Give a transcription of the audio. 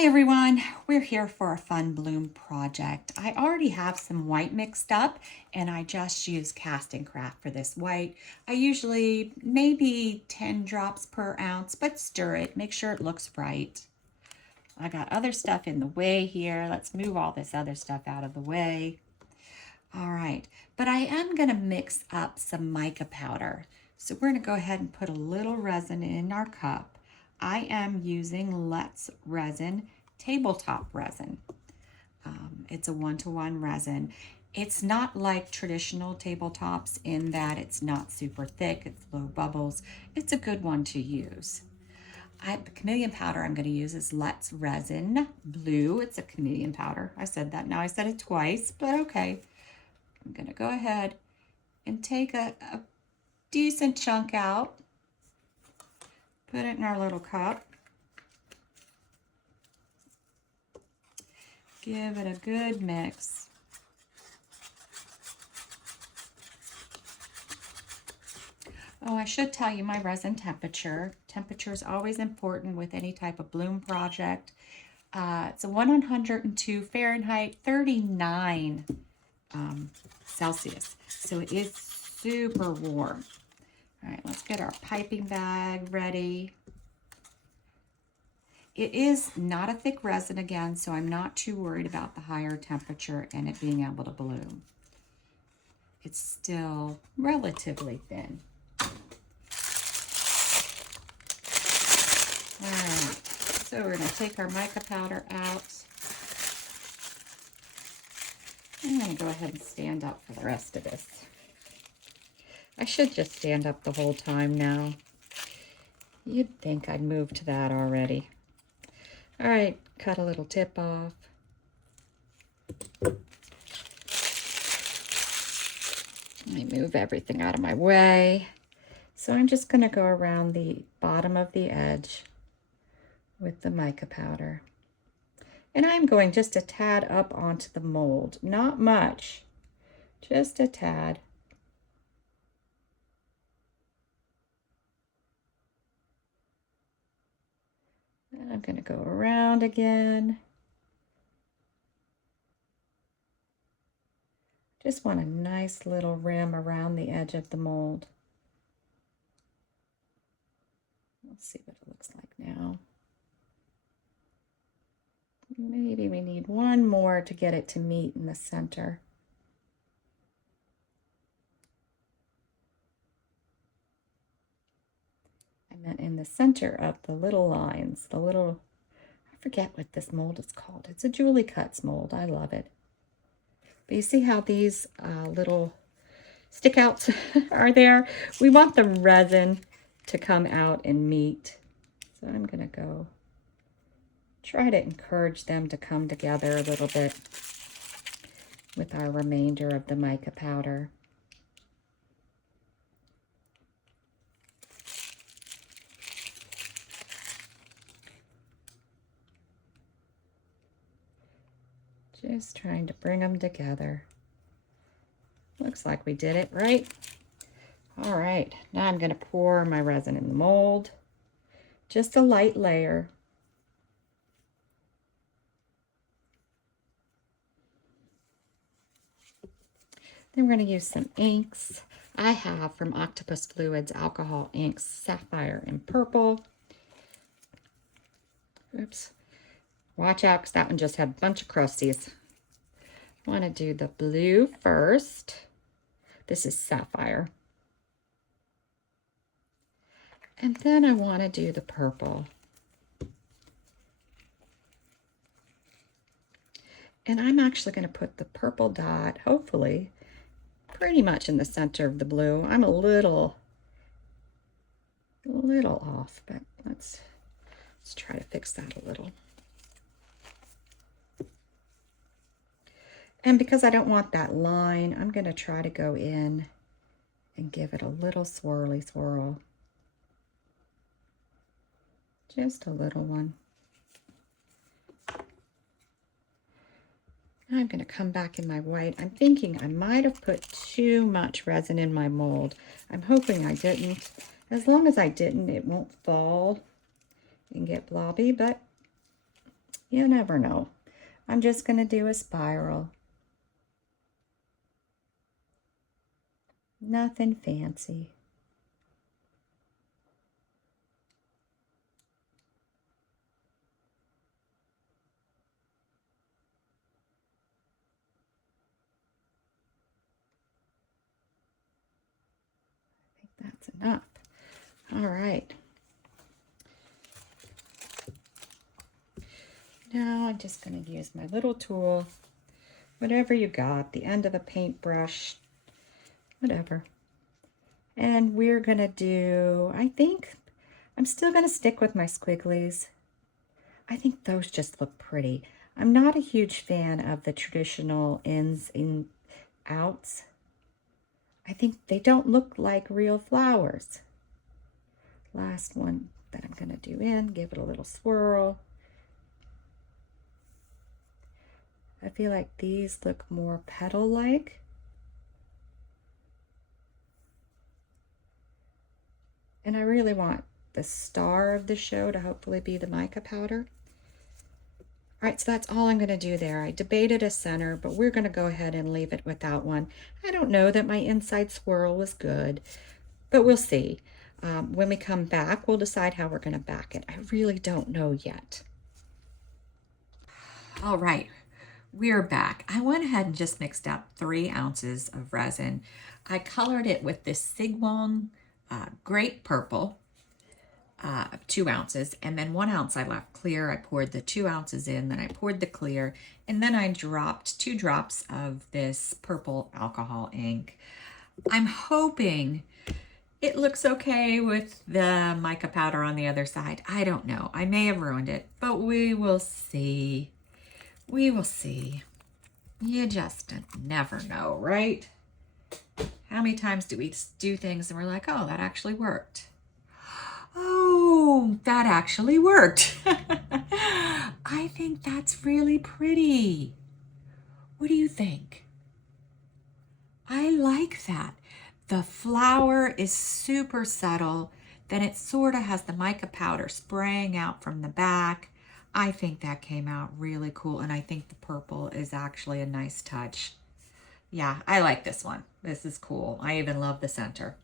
Hi everyone, we're here for a fun bloom project. I already have some white mixed up and I just use Cast and Craft for this white. I usually maybe 10 drops per ounce, but stir it, make sure it looks right. I got other stuff in the way here. Let's move all this other stuff out of the way. All right, but I am gonna mix up some mica powder. So we're gonna go ahead and put a little resin in our cup. I am using Let's Resin tabletop resin. It's a 1-to-1 resin. It's not like traditional tabletops in that it's not super thick, it's low bubbles. It's a good one to use. The chameleon powder I'm going to use is Let's Resin Blue. It's a chameleon powder. I said that. Now I said it twice, but okay. I'm going to go ahead and take a decent chunk out. Put it in our little cup. Give it a good mix. Oh, I should tell you my resin temperature. Temperature is always important with any type of bloom project. It's a 102 Fahrenheit, 39 Celsius. So it is super warm. All right, let's get our piping bag ready. It is not a thick resin again, so I'm not too worried about the higher temperature and it being able to bloom. It's still relatively thin. All right, so we're going to take our mica powder out. I'm going to go ahead and stand up for the rest of this. I should just stand up the whole time now. You'd think I'd moved to that already. All right, cut a little tip off. Let me move everything out of my way. So I'm just going to go around the bottom of the edge with the mica powder. And I'm going just a tad up onto the mold. Not much, just a tad. And I'm going to go around again. Just want a nice little rim around the edge of the mold. Let's see what it looks like now. Maybe we need one more to get it to meet in the center. I meant in the center of the little lines, the little, I forget what this mold is called. It's a Julie Cuts mold. I love it. But you see how these little stick outs are there? We want the resin to come out and meet. So I'm going to go try to encourage them to come together a little bit with our remainder of the mica powder. Just trying to bring them together. Looks like we did it, right? All right, now I'm going to pour my resin in the mold. Just a light layer. Then we're going to use some inks. I have from Octopus Fluids alcohol inks, Sapphire and Purple. Oops. Watch out, because that one just had a bunch of crusties. I want to do the blue first. This is Sapphire. And then I want to do the purple. And I'm actually going to put the purple dot, hopefully, pretty much in the center of the blue. I'm a little off, but let's try to fix that a little. And because I don't want that line, I'm going to try to go in and give it a little swirly swirl. Just a little one. I'm going to come back in my white. I'm thinking I might have put too much resin in my mold. I'm hoping I didn't. As long as I didn't, it won't fall and get blobby, but You never know. I'm just going to do a spiral. Nothing fancy. I think that's enough. All right. Now I'm just going to use my little tool, whatever you got, the end of a paintbrush, whatever. And we're going to do, I think, I'm still going to stick with my squigglies. I think those just look pretty. I'm not a huge fan of the traditional ins and outs. I think they don't look like real flowers. Last one that I'm going to do in, give it a little swirl. I feel like these look more petal-like. And I really want the star of the show to hopefully be the mica powder. All right, so that's all I'm going to do there. I debated a center, but we're going to go ahead and leave it without one. I don't know that my inside swirl was good, but we'll see. When we come back, we'll decide how we're going to back it. I really don't know yet. All right, we're back. I went ahead and just mixed up 3 ounces of resin. I colored it with this Sigwong grape purple, 2 ounces, and then 1 ounce I left clear. I poured the 2 ounces in, then I poured the clear, and then I dropped 2 drops of this purple alcohol ink. I'm hoping it looks okay with the mica powder on the other side. I don't know. I may have ruined it, but we will see. We will see. You just never know, right? How many times do we do things and we're like, oh, that actually worked? Oh, that actually worked. I think that's really pretty. What do you think? I like that. The flower is super subtle. Then it sort of has the mica powder spraying out from the back. I think that came out really cool. And I think the purple is actually a nice touch. Yeah, I like this one. This is cool. I even love the center.